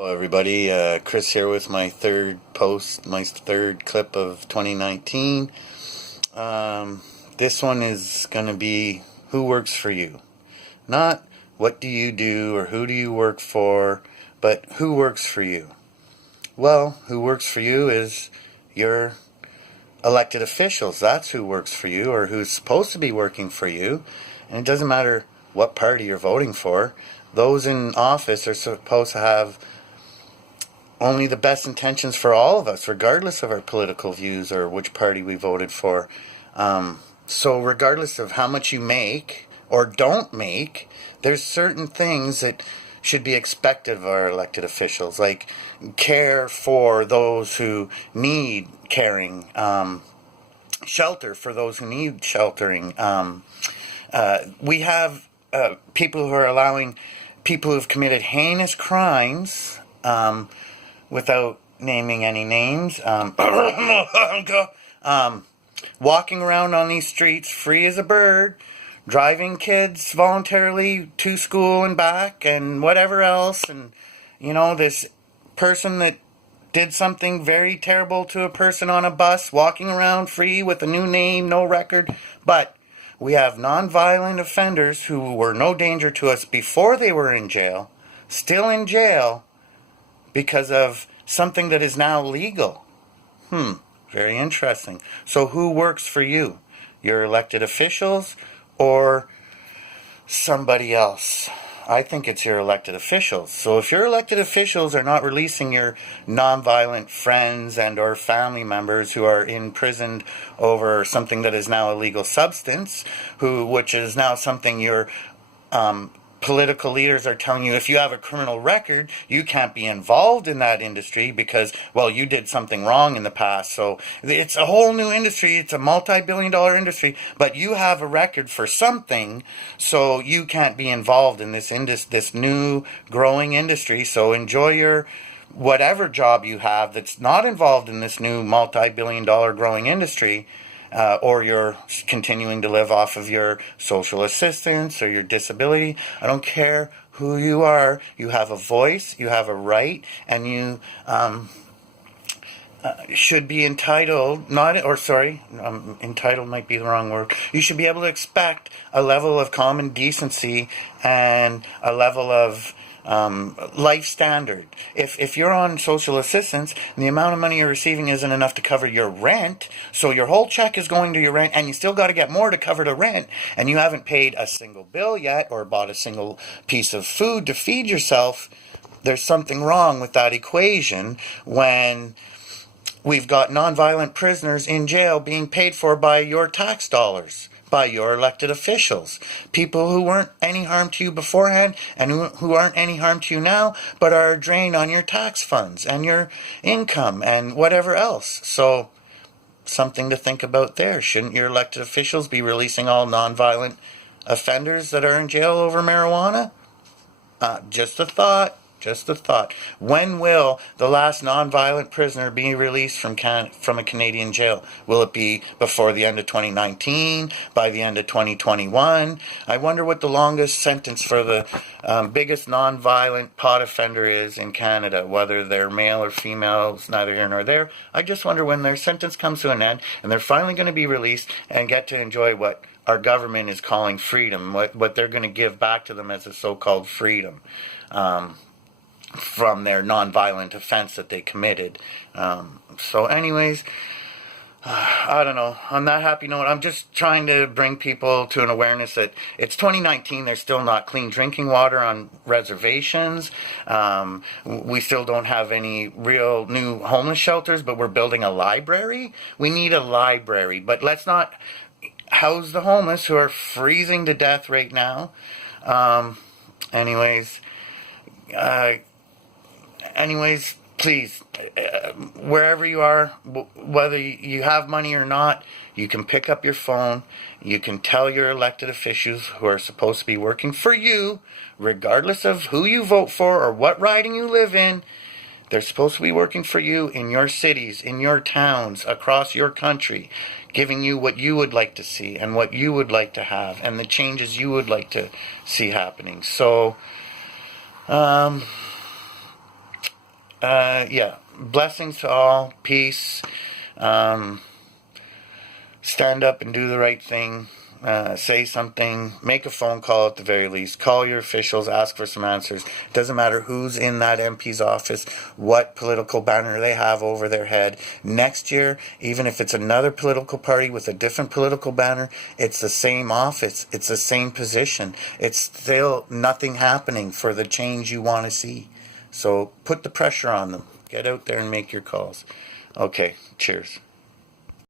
Hello, everybody. Chris here with my third clip of 2019. This one is going to be who works for you. Not what do you do or who do you work for, but who works for you. Well, who works for you is your elected officials. That's who works for you, or who's supposed to be working for you. And it doesn't matter what party you're voting for. Those in office are supposed to have only the best intentions for all of us, regardless of our political views or which party we voted for. So regardless of how much you make or don't make, there's certain things that should be expected of our elected officials, like care for those who need caring, shelter for those who need sheltering. We have people who are allowing people who've committed heinous crimes, without naming any names, walking around on these streets free as a bird, driving kids voluntarily to school and back, and whatever else. And, this person that did something very terrible to a person on a bus, walking around free with a new name, no record. But we have nonviolent offenders who were no danger to us before they were in jail, still in jail, because of something that is now legal. Very interesting. So who works for you? Your elected officials or somebody else? I think it's your elected officials. So if your elected officials are not releasing your nonviolent friends and or family members who are imprisoned over something that is now a legal substance, which is now something your political leaders are telling you, if you have a criminal record, you can't be involved in that industry because, well, you did something wrong in the past. So it's a whole new industry. It's a multi-billion-dollar industry, but you have a record for something, so you can't be involved in this new growing industry. So enjoy your whatever job you have that's not involved in this new multi-billion-dollar growing industry. Or you're continuing to live off of your social assistance or your disability. I don't care who you are. You have a voice, you have a right, and you should be entitled, entitled might be the wrong word. You should be able to expect a level of common decency and a level of life standard. If you're on social assistance and the amount of money you're receiving isn't enough to cover your rent, so your whole check is going to your rent and you still got to get more to cover the rent, and you haven't paid a single bill yet or bought a single piece of food to feed yourself, there's something wrong with that equation when we've got nonviolent prisoners in jail being paid for by your tax dollars, by your elected officials. People who weren't any harm to you beforehand and who aren't any harm to you now, but are a drain on your tax funds and your income and whatever else. So, something to think about there. Shouldn't your elected officials be releasing all nonviolent offenders that are in jail over marijuana? Just a thought. Just a thought. When will the last nonviolent prisoner be released from a Canadian jail? Will it be before the end of 2019? By the end of 2021? I wonder what the longest sentence for the biggest nonviolent pot offender is in Canada, whether they're male or female, it's neither here nor there. I just wonder when their sentence comes to an end and they're finally going to be released and get to enjoy what our government is calling freedom, what they're going to give back to them as a so-called freedom. From their nonviolent offense that they committed. So anyways, I don't know. On that happy note, I'm just trying to bring people to an awareness that it's 2019. There's still not clean drinking water on reservations. We still don't have any real new homeless shelters, but we're building a library. We need a library, but let's not house the homeless who are freezing to death right now. Anyways, please, wherever you are, whether you have money or not, you can pick up your phone. You can tell your elected officials who are supposed to be working for you, regardless of who you vote for or what riding you live in. They're supposed to be working for you in your cities, in your towns, across your country, giving you what you would like to see and what you would like to have and the changes you would like to see happening. So, Yeah. Blessings to all. Peace. Um, Stand up and do the right thing. Say something. Make a phone call at the very least. Call your officials. Ask for some answers. Doesn't matter who's in that MP's office, what political banner they have over their head. Next year, even if it's another political party with a different political banner, it's the same office. It's the same position. It's still nothing happening for the change you want to see. So put the pressure on them. Get out there and make your calls. Okay, cheers.